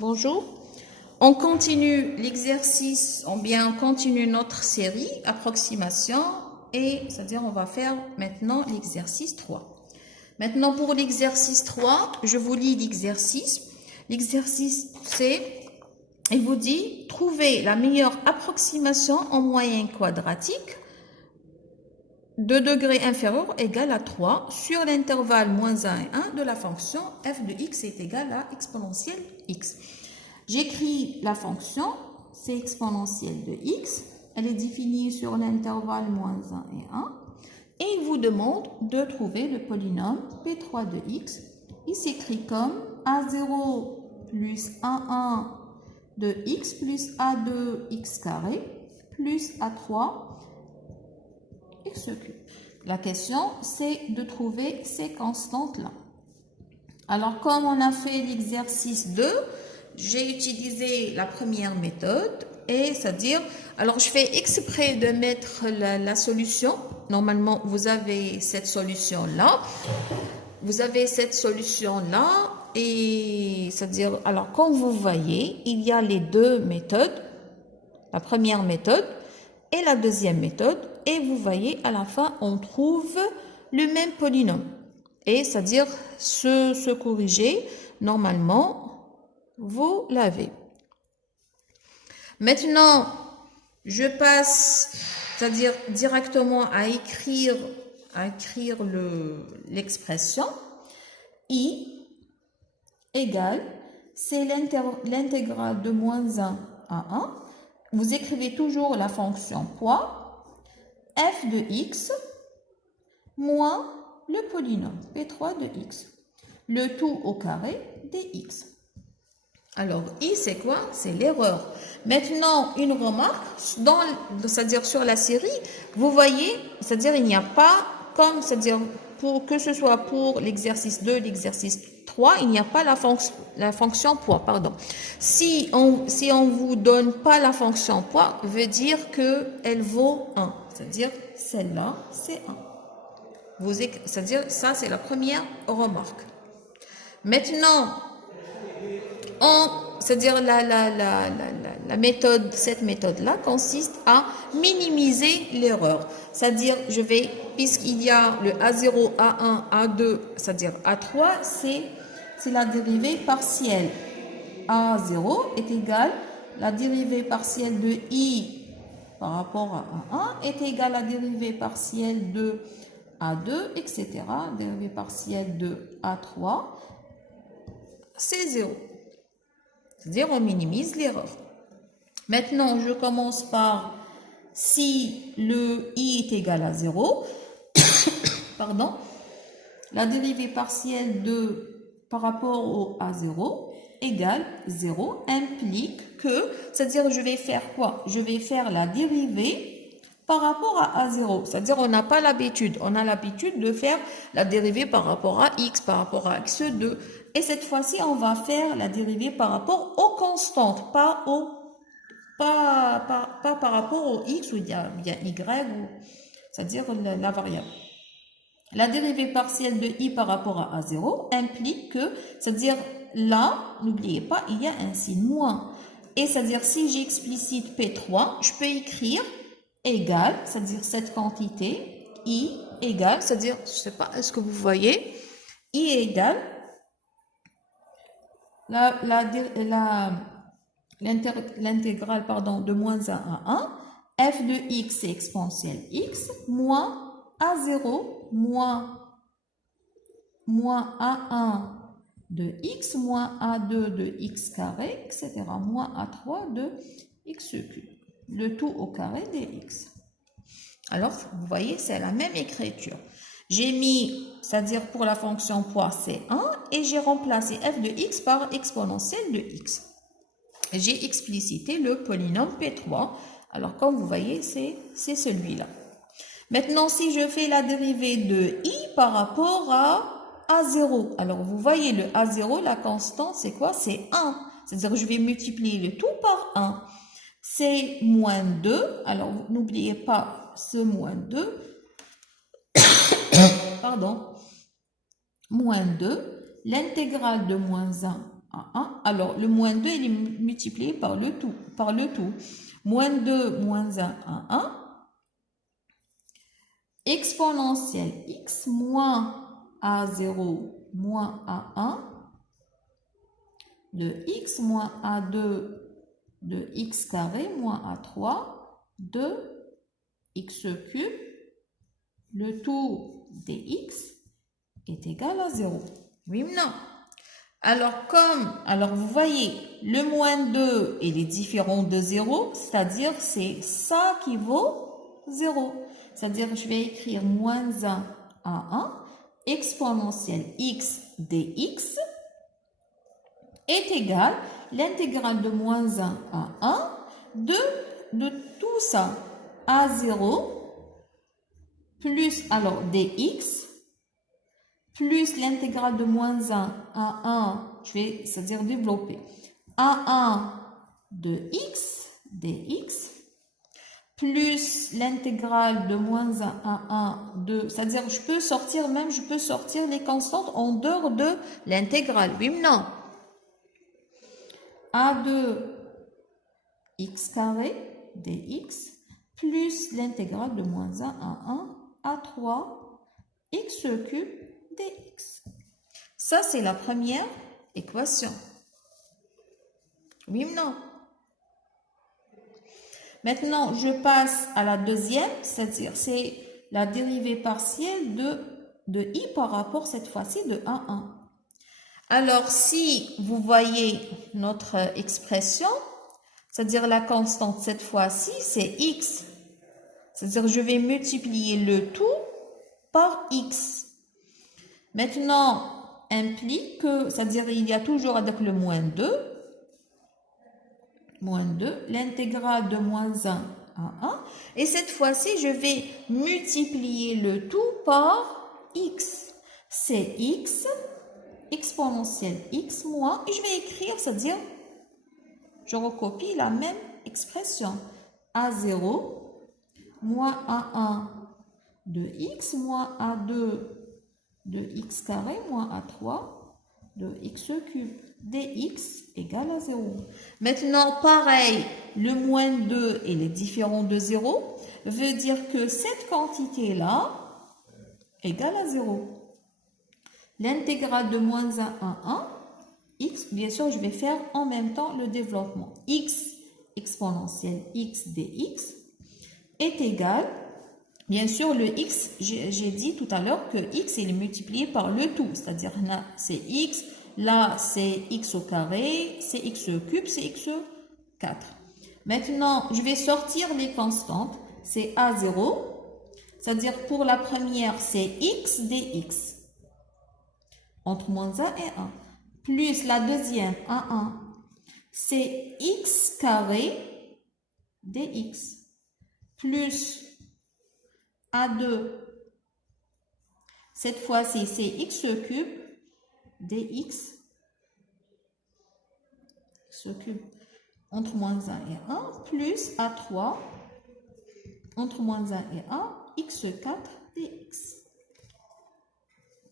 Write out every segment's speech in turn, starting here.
Bonjour. On continue l'exercice, on continue notre série approximation et c'est-à-dire on va faire maintenant l'exercice 3. Maintenant pour l'exercice 3, je vous lis l'exercice. L'exercice c'est, il vous dit trouver la meilleure approximation en moyenne quadratique de degré inférieur égal à 3 sur l'intervalle moins 1 et 1 de la fonction f de x est égal à exponentielle x. J'écris la fonction, c'est exponentielle de x, elle est définie sur l'intervalle moins 1 et 1, et il vous demande de trouver le polynôme P3 de x. Il s'écrit comme A0 plus A1 de x plus A2 x carré plus A3 x cube. La question, c'est de trouver ces constantes-là. Alors, comme on a fait l'exercice 2, j'ai utilisé la première méthode, et c'est-à-dire, alors je fais exprès de mettre la solution. Normalement, vous avez cette solution-là. Vous avez cette solution-là, et c'est-à-dire, alors comme vous voyez, il y a les deux méthodes, la première méthode et la deuxième méthode, et vous voyez, à la fin, on trouve le même polynôme. Et c'est-à-dire, se corriger, normalement, vous l'avez. Maintenant, je passe, c'est-à-dire directement à écrire l'expression I égale, c'est l'intégrale de moins 1 à 1. Vous écrivez toujours la fonction poids, f de x, moins le polynôme P3 de x. Le tout au carré dx. Alors, I, c'est quoi? C'est l'erreur. Maintenant, une remarque, c'est-à-dire sur la série, vous voyez, c'est-à-dire il n'y a pas, comme, c'est-à-dire que ce soit pour l'exercice 2, l'exercice 3, il n'y a pas la fonction poids, pardon. Si on vous donne pas la fonction poids, veut dire qu'elle vaut 1. C'est-à-dire, celle-là, c'est 1. C'est-à-dire, ça, c'est la première remarque. Maintenant, c'est-à-dire la méthode, cette méthode-là consiste à minimiser l'erreur. C'est-à-dire, puisqu'il y a le A0, A1, A2, c'est-à-dire A3, c'est la dérivée partielle. A0 est égale, la dérivée partielle de I par rapport à A1 est égale à la dérivée partielle de A2, etc. Dérivée partielle de A3, c'est 0. C'est-à-dire, on minimise l'erreur. Maintenant, je commence par si le i est égal à 0, pardon, la dérivée partielle par rapport au a0 égale 0 implique que, c'est-à-dire, je vais faire quoi? Je vais faire la dérivée par rapport à a0. C'est-à-dire, on n'a pas l'habitude. On a l'habitude de faire la dérivée par rapport à x, par rapport à x2. Et cette fois-ci, on va faire la dérivée par rapport aux constantes, pas par rapport au x ou bien y, c'est-à-dire la variable. La dérivée partielle de i par rapport à a0 implique que, c'est-à-dire là, n'oubliez pas, il y a un signe moins. Et c'est-à-dire si j'explicite P3, je peux écrire égal, c'est-à-dire cette quantité, i égale, c'est-à-dire, je ne sais pas, est-ce que vous voyez, i égale l'intégrale de moins 1 à 1, f de x c'est exponentielle x, moins a0 moins a1 de x, moins a2 de x carré, etc. moins a3 de x cube. Le tout au carré dx. Alors, vous voyez, c'est la même écriture. J'ai mis, c'est-à-dire pour la fonction poids, c'est 1, et j'ai remplacé f de x par exponentielle de x. J'ai explicité le polynôme P3. Alors, comme vous voyez, c'est celui-là. Maintenant, si je fais la dérivée de i par rapport à a0, alors vous voyez, le a0, la constante, c'est quoi? C'est 1. C'est-à-dire que je vais multiplier le tout par 1. C'est moins 2. Alors, n'oubliez pas ce moins 2. Pardon, moins 2, l'intégrale de moins 1 A1. Alors, le moins 2, il est multiplié par le tout. Moins 2, moins 1, A1. Exponentielle x moins A0 moins A1 de x moins A2 de x carré moins A3 de x cube. Le tout dx est égal à 0. Oui ou non? Alors vous voyez, le moins 2, il est différent de 0, c'est-à-dire c'est ça qui vaut 0. C'est-à-dire je vais écrire moins 1 à 1, exponentielle x dx est égal, l'intégrale de moins 1 à 1 de tout ça, à 0 plus alors dx plus l'intégrale de moins 1 à 1, c'est-à-dire développer, a1 de x dx plus l'intégrale de moins 1 à 1 de, c'est-à-dire je peux sortir les constantes en dehors de l'intégrale, oui ou non? A2 x carré dx plus l'intégrale de moins 1 à 1 A3 x cube dx. Ça, c'est la première équation. Oui ou non? Maintenant, je passe à la deuxième, c'est-à-dire c'est la dérivée partielle de i par rapport cette fois-ci de A1. Alors, si vous voyez notre expression, c'est-à-dire la constante cette fois-ci, c'est x. C'est-à-dire je vais multiplier le tout par x. Maintenant, implique que, c'est-à-dire il y a toujours avec le moins 2, l'intégrale de moins 1 à 1. Et cette fois-ci, je vais multiplier le tout par x. C'est x exponentielle x moins, et je vais écrire, c'est-à-dire, je recopie la même expression. A0 moins A1 de x moins A2 de x carré moins A3 de x cube dx égale à 0. Maintenant, pareil, le moins 2 il est différent de 0, veut dire que cette quantité-là égale à 0. L'intégrale de moins 1 à 1, x, bien sûr, je vais faire en même temps le développement. X exponentielle x dx est égal, bien sûr, le x, j'ai dit tout à l'heure que x il est multiplié par le tout, c'est-à-dire là, c'est x, là, c'est x au carré, c'est x cube, c'est x 4. Maintenant, je vais sortir les constantes, c'est A0, c'est-à-dire pour la première, c'est x dx. Entre moins 1 et 1, plus la deuxième, A1, c'est x carré dx, plus A2, cette fois-ci, c'est x cube dx, x cube, entre moins 1 et 1, plus A3, entre moins 1 et 1, x4 dx.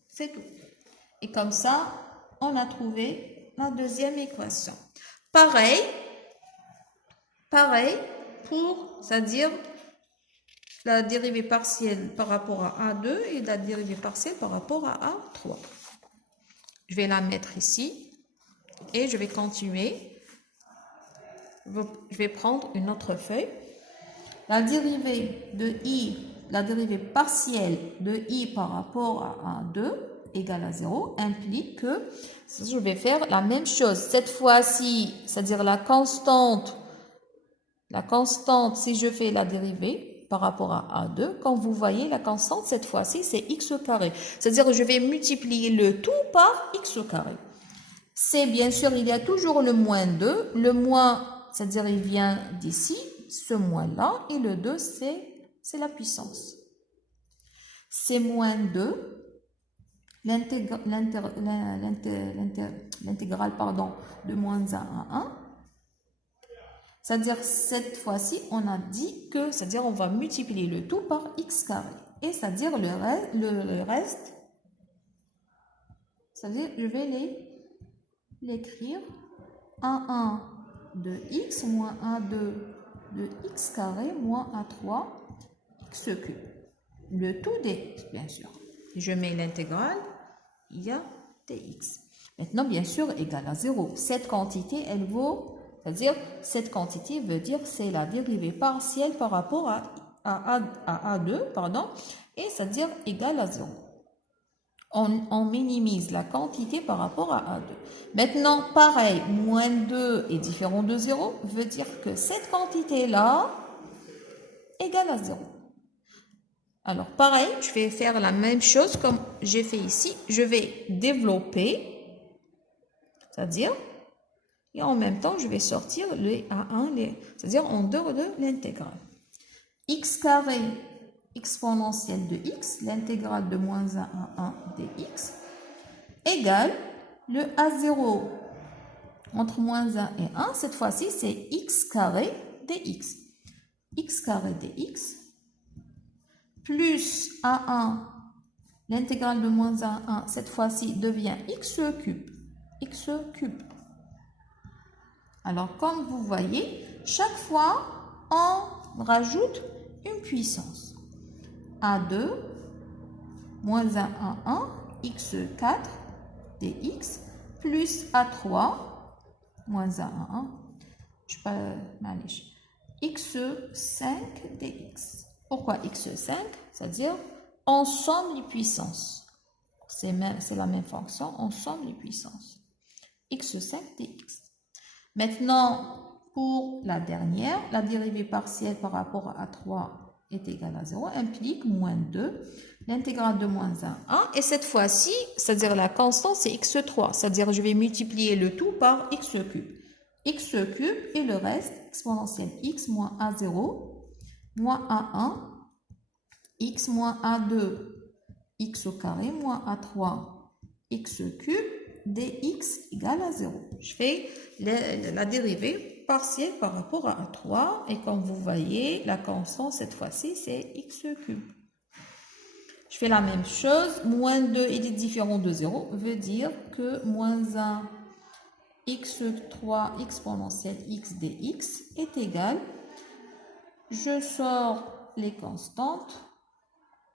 C'est tout. Et comme ça, on a trouvé la deuxième équation. Pareil pour, c'est-à-dire la dérivée partielle par rapport à A2 et la dérivée partielle par rapport à A3. Je vais la mettre ici et je vais continuer. Je vais prendre une autre feuille. La dérivée de i, la dérivée partielle de i par rapport à A2 égale à 0 implique que je vais faire la même chose. Cette fois-ci, c'est-à-dire la constante, si je fais la dérivée par rapport à A2, quand vous voyez la constante, cette fois-ci, c'est x au carré. C'est-à-dire je vais multiplier le tout par x au carré. C'est bien sûr, il y a toujours le moins 2. Le moins, c'est-à-dire il vient d'ici, ce moins-là, et le 2, c'est la puissance. C'est moins 2. L'intégrale de moins 1 à 1. C'est-à-dire, cette fois-ci, on a dit que, c'est-à-dire, on va multiplier le tout par x carré. Et c'est-à-dire, le reste, c'est-à-dire, je vais l'écrire. A1 de x moins A2 de x carré moins A3 x cube. Le tout dx, bien sûr. Je mets l'intégrale, il y a dx. Maintenant, bien sûr, égal à 0. Cette quantité, elle vaut, c'est-à-dire, cette quantité veut dire c'est la dérivée partielle par rapport à A2, pardon, et c'est-à-dire égal à 0. On minimise la quantité par rapport à A2. Maintenant, pareil, moins 2 est différent de 0, veut dire que cette quantité-là égale à 0. Alors, pareil, je vais faire la même chose comme j'ai fait ici. Je vais développer, c'est-à-dire, et en même temps, je vais sortir les A1, c'est-à-dire en dehors de l'intégrale. X carré exponentielle de x, l'intégrale de moins 1 à 1 dx, égale le A0 entre moins 1 et 1. Cette fois-ci, c'est x carré dx. X carré dx plus A1, l'intégrale de moins 1 à 1, cette fois-ci devient x cube. X cube. Alors, comme vous voyez, chaque fois, on rajoute une puissance. A2, moins 1 à 1, x4 dx, plus A3, moins 1 à 1, je sais pas, x5 dx. Pourquoi x5? C'est-à-dire, on somme les puissances. C'est la même fonction, on somme les puissances. x5 dx. Maintenant, pour la dernière, la dérivée partielle par rapport à 3 est égale à 0, implique moins 2, l'intégrale de moins 1 à 1, et cette fois-ci, c'est-à-dire la constante, c'est x3, c'est-à-dire je vais multiplier le tout par x cube. X cube et le reste, exponentielle x moins a0, moins a1, x moins a2, x au carré, moins a3, x cube, dx égale à 0. Je fais la dérivée partielle par rapport à 3 et comme vous voyez, la constante cette fois-ci c'est x cube. Je fais la même chose, moins 2 est différent de 0 veut dire que moins 1 x3 exponentielle x dx est égal, je sors les constantes,